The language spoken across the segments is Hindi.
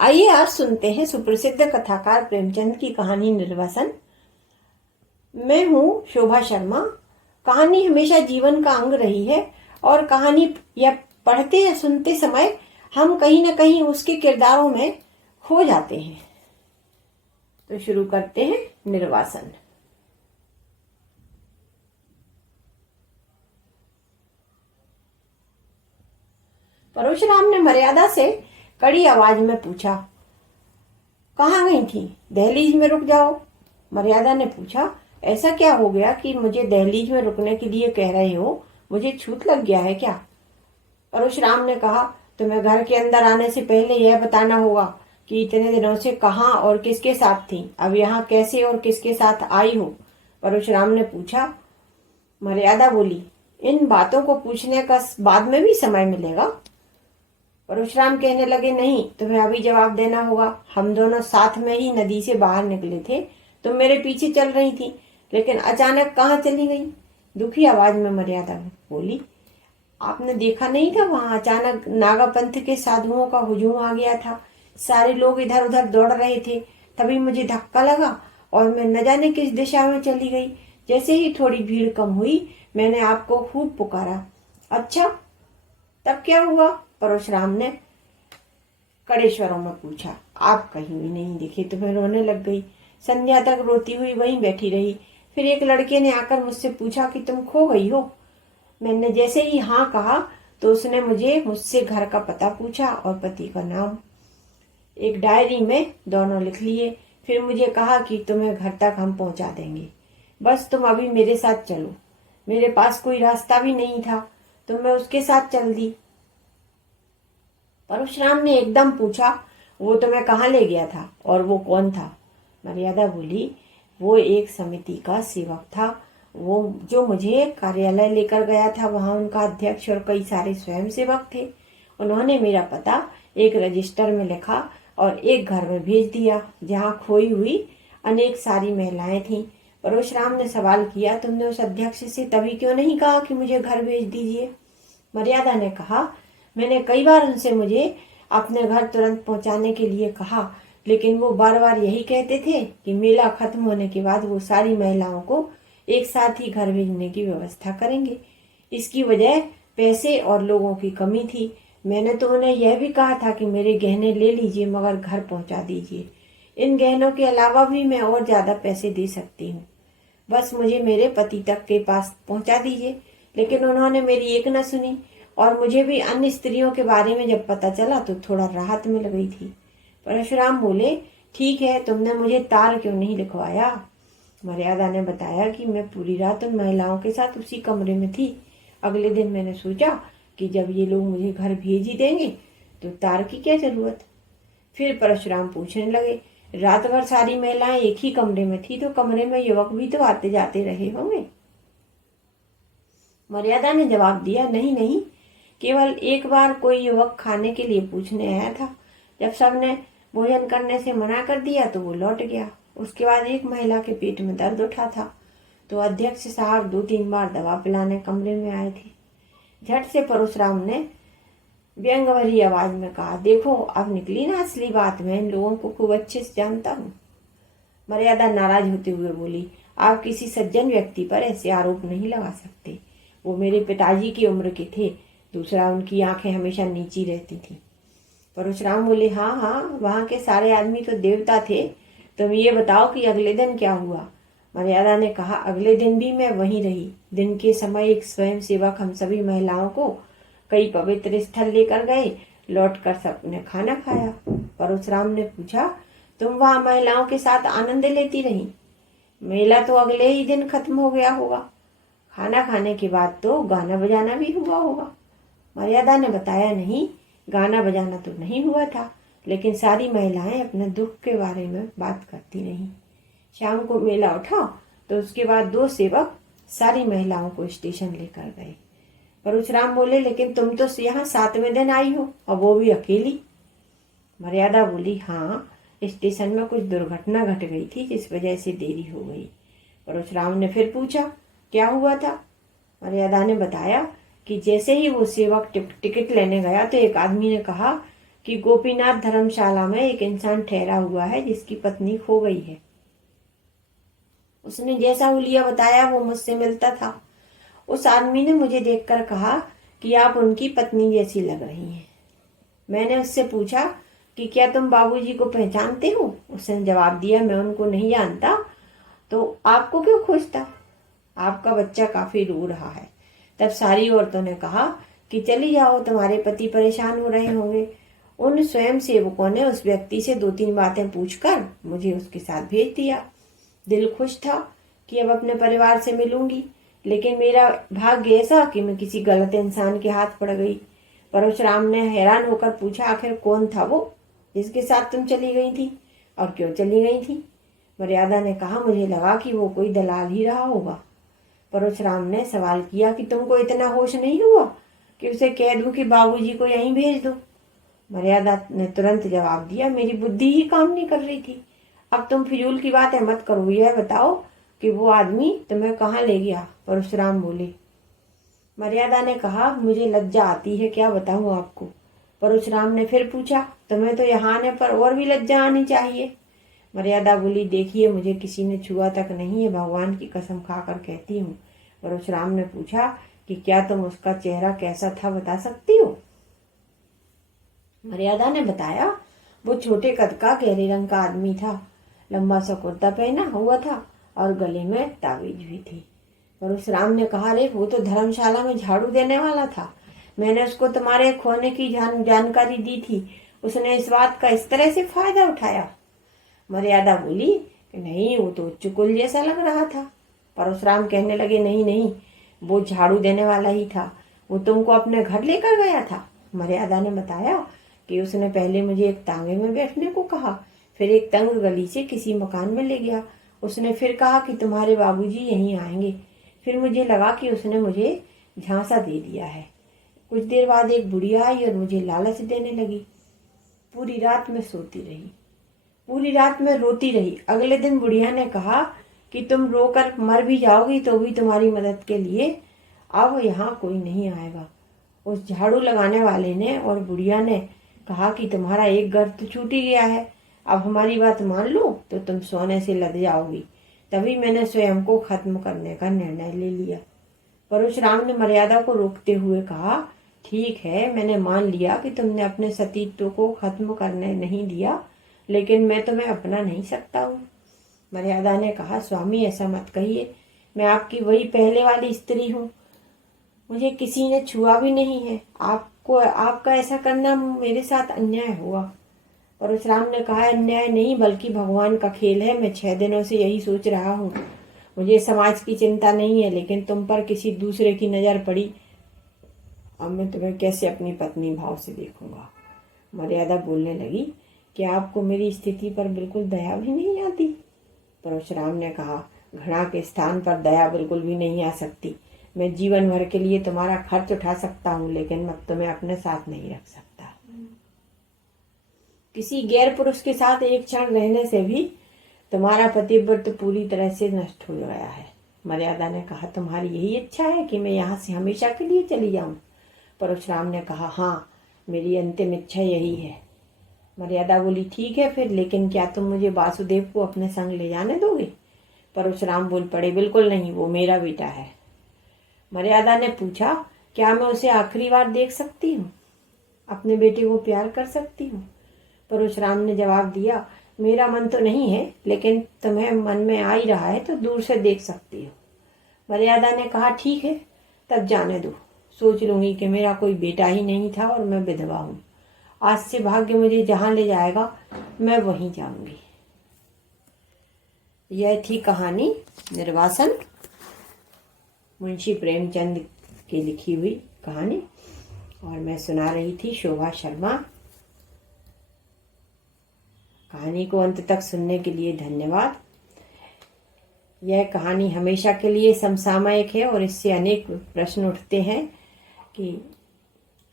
आइए आज सुनते हैं सुप्रसिद्ध कथाकार प्रेमचंद की कहानी निर्वासन। मैं हूँ शोभा शर्मा। कहानी हमेशा जीवन का अंग रही है और कहानी या पढ़ते या सुनते समय हम कहीं न कहीं उसके किरदारों में खो जाते हैं। तो शुरू करते हैं निर्वासन। परशुराम ने मर्यादा से कड़ी आवाज में पूछा, कहाँ गई थी? दहलीज में रुक जाओ। मर्यादा ने पूछा, ऐसा क्या हो गया कि मुझे दहलीज में रुकने के लिए कह रहे हो? मुझे छूत लग गया है क्या? परशुराम ने कहा, तुम्हें घर के अंदर आने से पहले यह बताना होगा कि इतने दिनों से कहाँ और किसके साथ थी, अब यहाँ कैसे और किसके साथ आई हो? परशुराम ने पूछा। मर्यादा बोली, इन बातों को पूछने का बाद में भी समय मिलेगा। परशुराम कहने लगे, नहीं, तुम्हें अभी जवाब देना होगा। हम दोनों साथ में ही नदी से बाहर निकले थे। तुम मेरे पीछे चल रही थी, लेकिन अचानक कहाँ चली गई? दुखी आवाज में मर्यादा बोली, आपने देखा नहीं था वहां अचानक नागापंथ के साधुओं का हुजूम आ गया था। सारे लोग इधर उधर दौड़ रहे थे। तभी मुझे धक्का लगा और मैं न जाने किस दिशा में चली गई। जैसे ही थोड़ी भीड़ कम हुई, मैंने आपको खूब पुकारा। अच्छा, तब क्या हुआ? परशुराम ने कड़े स्वरों में पूछा। आप कहीं भी नहीं दिखे तो मैं रोने लग गई। संध्या तक रोती हुई वहीं बैठी रही। फिर एक लड़के ने आकर मुझसे पूछा कि तुम खो गई हो। मैंने जैसे ही हाँ कहा तो उसने मुझसे घर का पता पूछा और पति का नाम। एक डायरी में दोनों लिख लिए। फिर मुझे कहा कि तुम्हें घर तक हम पहुंचा देंगे, बस तुम अभी मेरे साथ चलो। मेरे पास कोई रास्ता भी नहीं था तो मैं उसके साथ चल दी। परशुराम ने एकदम पूछा, वो तुम्हें कहाँ ले गया था और वो कौन था? मर्यादा बोली, वो एक समिति का सेवक था। वो जो मुझे कार्यालय लेकर गया था, वहां उनका अध्यक्ष और कई सारे स्वयं सेवक थे। उन्होंने मेरा पता एक रजिस्टर में लिखा और एक घर में भेज दिया जहाँ खोई हुई अनेक सारी महिलाएं थीं। परशुराम ने सवाल किया, तुमने उस अध्यक्ष से तभी क्यों नहीं कहा कि मुझे घर भेज दीजिए? मर्यादा ने कहा, मैंने कई बार उनसे मुझे अपने घर तुरंत पहुंचाने के लिए कहा, लेकिन वो बार बार यही कहते थे कि मेला खत्म होने के बाद वो सारी महिलाओं को एक साथ ही घर भेजने की व्यवस्था करेंगे। इसकी वजह पैसे और लोगों की कमी थी। मैंने तो उन्हें यह भी कहा था कि मेरे गहने ले लीजिए मगर घर पहुंचा दीजिए। इन गहनों के अलावा भी मैं और ज्यादा पैसे दे सकती हूँ, बस मुझे मेरे पति तक के पास पहुंचा दीजिए। लेकिन उन्होंने मेरी एक न सुनी और मुझे भी अन्य स्त्रियों के बारे में जब पता चला तो थोड़ा राहत मिल गई थी। परशुराम बोले, ठीक है, तुमने मुझे तार क्यों नहीं लिखवाया? मर्यादा ने बताया कि मैं पूरी रात उन महिलाओं के साथ उसी कमरे में थी। अगले दिन मैंने सोचा कि जब ये लोग मुझे घर भेज ही देंगे तो तार की क्या जरूरत। फिर परशुराम पूछने लगे, रात भर सारी महिलाएं एक ही कमरे में थी तो कमरे में युवक भी तो आते जाते रहे होंगे। मर्यादा ने जवाब दिया, नहीं नहीं, केवल एक बार कोई युवक खाने के लिए पूछने आया था। जब सबने भोजन करने से मना कर दिया तो वो लौट गया। उसके बाद एक महिला के पेट में दर्द उठा था तो अध्यक्ष साहब 2-3 बार दवा पिलाने कमरे में आए थे। झट से परशुराम ने व्यंग भरी आवाज में कहा, देखो अब निकली ना असली बात। मैं इन लोगों को खूब अच्छे से जानता हूँ। मर्यादा नाराज होते हुए बोली, आप किसी सज्जन व्यक्ति पर ऐसे आरोप नहीं लगा सकते। वो मेरे पिताजी की उम्र के थे। दूसरा, उनकी आंखें हमेशा नीची रहती थी। परशुराम बोले, हाँ हाँ, वहां के सारे आदमी तो देवता थे। तुम ये बताओ कि अगले दिन क्या हुआ? मर्यादा ने कहा, अगले दिन भी मैं वहीं रही। दिन के समय एक स्वयं सेवक हम सभी महिलाओं को कई पवित्र स्थल लेकर गए। लौट कर सबने खाना खाया। परशुराम ने पूछा, तुम वहां महिलाओं के साथ आनंद लेती रही? मेला तो अगले ही दिन खत्म हो गया होगा। खाना खाने के बाद तो गाना बजाना भी हुआ होगा। मर्यादा ने बताया, नहीं, गाना बजाना तो नहीं हुआ था, लेकिन सारी महिलाएं अपने दुख के बारे में बात करती रहीं। शाम को मेला उठा तो उसके बाद 2 सेवक सारी महिलाओं को स्टेशन लेकर गए। परशुराम बोले, लेकिन तुम तो यहाँ 7वें दिन आई हो और वो भी अकेली। मर्यादा बोली, हाँ, स्टेशन में कुछ दुर्घटना घट गई थी जिस वजह से देरी हो गई। परशुराम ने फिर पूछा, क्या हुआ था? मर्यादा ने बताया कि जैसे ही वो सेवक टिकट लेने गया तो एक आदमी ने कहा कि कि गोपीनाथ धर्मशाला में एक इंसान ठहरा हुआ है जिसकी पत्नी खो गई है। उसने जैसा हुलिया बताया वो मुझसे मिलता था। उस आदमी ने मुझे देखकर कहा कि आप उनकी पत्नी जैसी लग रही हैं। मैंने उससे पूछा कि क्या तुम बाबूजी को पहचानते हो? उसने जवाब दिया, मैं उनको नहीं जानता, तो आपको क्यों खोजता? आपका बच्चा काफी रो रहा है। तब सारी औरतों ने कहा कि चली जाओ, तुम्हारे पति परेशान हो रहे होंगे। उन स्वयं सेवकों ने उस व्यक्ति से 2-3 बातें पूछकर मुझे उसके साथ भेज दिया। दिल खुश था कि अब अपने परिवार से मिलूंगी, लेकिन मेरा भाग्य ऐसा कि मैं किसी गलत इंसान के हाथ पड़ गई। परशुराम ने हैरान होकर पूछा, आखिर कौन था वो जिसके साथ तुम चली गई थी और क्यों चली गई थी? मर्यादा ने कहा, मुझे लगा कि वो कोई दलाल ही रहा होगा। परशुराम ने सवाल किया कि तुमको इतना होश नहीं हुआ कि उसे कह दूं कि बाबूजी को यहीं भेज दो? मर्यादा ने तुरंत जवाब दिया, मेरी बुद्धि ही काम नहीं कर रही थी। अब तुम फिजूल की बातें मत करो, यह बताओ कि वो आदमी तुम्हें कहाँ ले गया? परशुराम बोले। मर्यादा ने कहा, मुझे लज्जा आती है, क्या बताऊं आपको? परशुराम ने फिर पूछा, तुम्हें तो यहाँ आने पर और भी लज्जा आनी चाहिए। मर्यादा बोली, देखिए मुझे किसी ने छुआ तक नहीं है, भगवान की कसम खाकर कहती हूँ। परशुराम ने पूछा कि क्या तुम उसका चेहरा कैसा था बता सकती हो? मर्यादा ने बताया, वो छोटे कद का गहरे रंग का आदमी था, लंबा सा कुर्ता पहना हुआ था और गले में ताबीज भी थी। परशुराम ने कहा, रे वो तो धर्मशाला में झाड़ू देने वाला था। मैंने उसको तुम्हारे खोने की जानकारी दी थी, उसने इस बात का इस तरह से फायदा उठाया। मर्यादा बोली, नहीं वो तो चुकुल जैसा लग रहा था। परशुराम कहने लगे, नहीं नहीं, वो झाड़ू देने वाला ही था, वो तुमको अपने घर लेकर गया था। मर्यादा ने बताया कि उसने पहले मुझे एक तांगे में बैठने को कहा, फिर एक तंग गली से किसी मकान में ले गया। उसने फिर कहा कि तुम्हारे बाबूजी यहीं आएंगे। फिर मुझे लगा कि उसने मुझे झांसा दे दिया है। कुछ देर बाद एक बुढ़िया आई और मुझे लालच देने लगी। पूरी रात में सोती रही, पूरी रात में रोती रही। अगले दिन बुढ़िया ने कहा कि तुम रोकर मर भी जाओगी तो भी तुम्हारी मदद के लिए अब यहाँ कोई नहीं आएगा। उस झाड़ू लगाने वाले ने और बुढ़िया ने कहा कि तुम्हारा एक घर तो छूट ही गया है, अब हमारी बात मान लो तो तुम सोने से लद जाओगी। तभी मैंने स्वयं को खत्म करने का निर्णय ले लिया। परशुराम ने मर्यादा को रोकते हुए कहा, ठीक है, मैंने मान लिया कि तुमने अपने सतीत्व को खत्म करने नहीं दिया, लेकिन मैं तुम्हें अपना नहीं सकता हूँ। मर्यादा ने कहा, स्वामी ऐसा मत कहिए, मैं आपकी वही पहले वाली स्त्री हूँ, मुझे किसी ने छुआ भी नहीं है। आपका ऐसा करना मेरे साथ अन्याय हुआ। परशुराम ने कहा, अन्याय नहीं बल्कि भगवान का खेल है। मैं 6 दिनों से यही सोच रहा हूँ। मुझे समाज की चिंता नहीं है, लेकिन तुम पर किसी दूसरे की नजर पड़ी, अब मैं तुम्हें कैसे अपनी पत्नी भाव से देखूंगा। मर्यादा बोलने लगी कि आपको मेरी स्थिति पर बिल्कुल दया भी नहीं आती। परशुराम ने कहा, घृणा के स्थान पर दया बिल्कुल भी नहीं आ सकती। मैं जीवन भर के लिए तुम्हारा खर्च उठा सकता हूँ, लेकिन मैं तुम्हें अपने साथ नहीं रख सकता। किसी गैर पुरुष के साथ एक क्षण रहने से भी तुम्हारा पतिव्रत पूरी तरह से नष्ट हो गया है। मर्यादा ने कहा, तुम्हारी यही इच्छा है कि मैं यहाँ से हमेशा के लिए चली जाऊं? परशुराम ने कहा, हाँ, मेरी अंतिम इच्छा यही है। मर्यादा बोली, ठीक है फिर, लेकिन क्या तुम मुझे वासुदेव को अपने संग ले जाने दोगे? परशुराम बोल पड़े, बिल्कुल नहीं, वो मेरा बेटा है। मर्यादा ने पूछा, क्या मैं उसे आखिरी बार देख सकती हूँ, अपने बेटे को प्यार कर सकती हूँ? परशुराम ने जवाब दिया, मेरा मन तो नहीं है, लेकिन तुम्हें मन में आ ही रहा है तो दूर से देख सकती हो। मर्यादा ने कहा, ठीक है, तब जाने दो। सोच लूंगी कि मेरा कोई बेटा ही नहीं था और मैं विधवा हूँ। आज से भाग्य मुझे जहाँ ले जाएगा मैं वहीं जाऊंगी। यह थी कहानी निर्वासन, मुंशी प्रेमचंद की लिखी हुई कहानी, और मैं सुना रही थी शोभा शर्मा। कहानी को अंत तक सुनने के लिए धन्यवाद। यह कहानी हमेशा के लिए समसामयिक है और इससे अनेक प्रश्न उठते हैं कि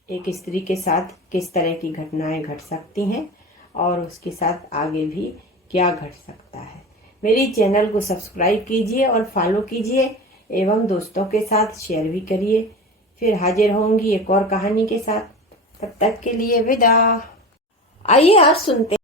एक स्त्री के साथ किस तरह की घटनाएं घट सकती हैं और उसके साथ आगे भी क्या घट सकता है। मेरी चैनल को सब्सक्राइब कीजिए और फॉलो कीजिए एवं दोस्तों के साथ शेयर भी करिए। फिर हाजिर होंगी एक और कहानी के साथ। तब तक के लिए विदा। आइए आज सुनते